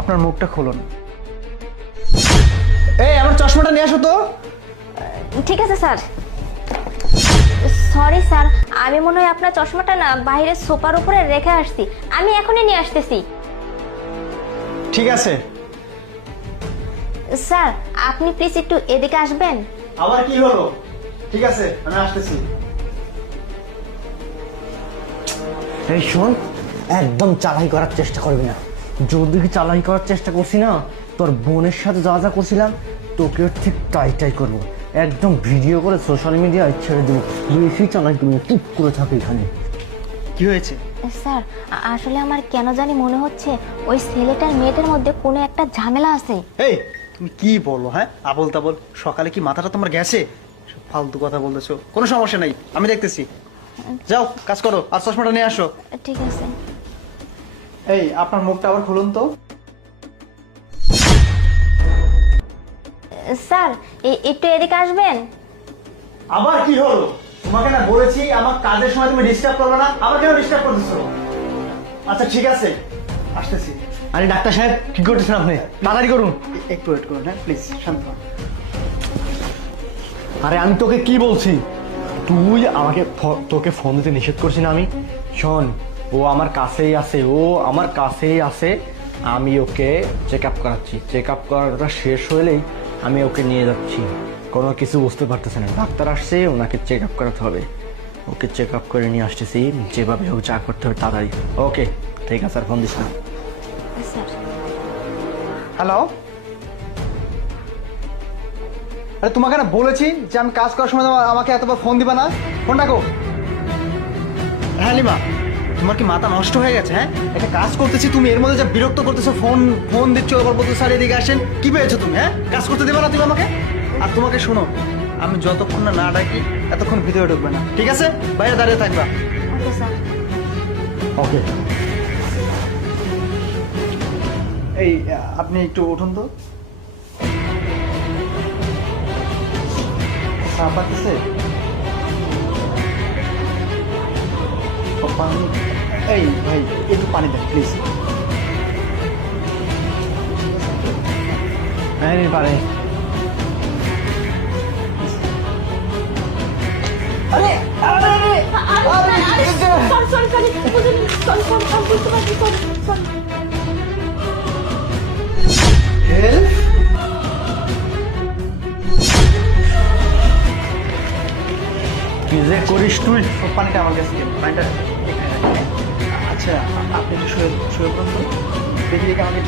আপনার মুখটা খুলুন। এই আমার চশমাটা নিয়ে আসো তো। ঠিক আছে স্যার। সরি স্যার, আমি মনে হয় আপনার চশমাটা না বাইরে সোফার উপরে রেখে আসছি, আমি এখনই নিয়ে আসতেছি। ঠিক আছে। স্যার আপনি প্লিজ একটু এদিকে আসবেন। আবার কি হলো? ঠিক আছে আমি আসতেছি। এই শোন, একদম চালাই করার চেষ্টা করবি না। যদি চালাই করার চেষ্টা করছি না, তোর বোনের সাথে যা যা করছিলাম তোকেও ঠিক তাই করবো। একদম ভিডিও করে সোশ্যাল মিডিয়ায় ছেড়ে দেবো। বেশি চালাই করবি, চুপ করে থাকি এখানে। কি হয়েছে? স্যার আসলে আমার কেন জানি মনে হচ্ছে ওই ছেলেটার মেয়েটার মধ্যে কোনো একটা ঝামেলা আছে। এই তুমি কি বলো? হ্যাঁ আবল তাবল, সকালে কি মাথাটা তোমার গেছে? সব ফালতু কথা বলতেছো। কোনো সমস্যা নাই, আমি দেখতেছি। যাও কাজ করো, আর চশমাটা নিয়ে আসো। ঠিক আছে। এই আপনার মুখটা আবার খুলুন তো। স্যার একটু এদিকে আসবেন। আবার কি হলো? তোমাকে না বলেছি আমার কাজের সময় তুমি ডিস্টার্ব করবে না, আবার কেন ডিস্টার্ব করতেছো? আচ্ছা ঠিক আছে, আসতেছি। আরে ডাক্তার সাহেব, কি করতেছেন আপনি? তাড়াতাড়ি করুন। একটু ওয়েট করুন, হ্যাঁ প্লিজ শান্ত হন। আরে আমি তোকে কি বলছি, তুই আমাকে তোকে ফোন দিতে নিষেধ করছি না আমি? শোন, ও আমার কাছেই আছে, ও আমার কাছেই আছে। আমি ওকে চেক আপ করাচ্ছি। চেক আপ করাটা শেষ হলেই আমি ওকে নিয়ে যাচ্ছি। কোনো কিছু বুঝতে পারতেছে না, ডাক্তার আসছে, ওনাকে চেক আপ করাতে হবে। ওকে চেক আপ করে নিয়ে আসতেছি, যেভাবে হোক যা করতে হবে তাড়াতাড়ি। ওকে ঠিক আছে, আর ফোন দিস না। স্যার হ্যালো, আরে তোমাকে না বলেছি যে আমি কাজ করার সময় আমাকে এতবার ফোন দিবা না। ফোন রাখো। হ্যাঁ লিমা, তোমার কি মাথা নষ্ট হয়ে গেছে? হ্যাঁ একটা কাজ করতেছি, তুমি এর মধ্যে যা বিরক্ত করতেছো, ফোন ফোন দিচ্ছ, আবার বলছো স্যার এদিকে আসেন। কি পেয়েছো তুমি? হ্যাঁ কাজ করতে দেবে না তুমি আমাকে? আর তোমাকে শোনো, আমি যতক্ষণ না ডাকি এতক্ষণ ভিতরে ঢুকবে না, ঠিক আছে? বাইরে দাঁড়িয়ে থাকবা। Okay sir. ওকে। এই আপনি একটু উঠুন তো। চাপ পাচ্ছে পানি। এই ভাই একটু পানি দেন প্লিজ। হ্যাঁ পারে। আরে আরে আরে হেল্প, কি যে করিস তুই? পানিটা আমার কাছে দিন, পানিটা এখানে রাখেন। আচ্ছা আপনি একটু শুয়ে শুয়ে পড়ুন তো, দেখি দেখি আমাকে